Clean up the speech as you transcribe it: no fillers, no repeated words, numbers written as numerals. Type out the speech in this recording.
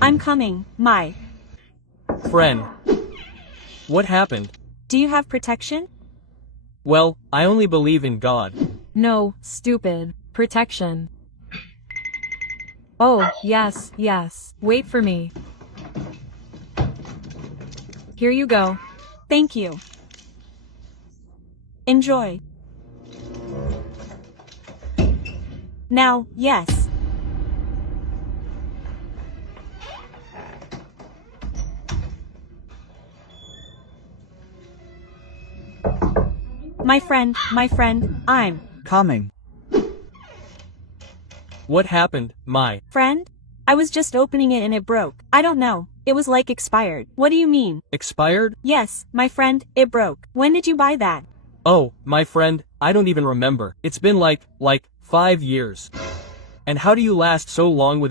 I'm coming, my Friend. What happened? Do you have protection? Well, I only believe in God. No, stupid. Protection. Oh, yes, yes. Wait for me. Here you go. Thank you. Enjoy. Now, yes. My friend, I'm Coming. What happened, my friend? I was just opening it and it broke. I don't know. It was like expired. What do you mean? expired? Yes, my friend, it broke. When did you buy that? Oh, my friend, I don't even remember. It's been like 5 years. And how do you last so long without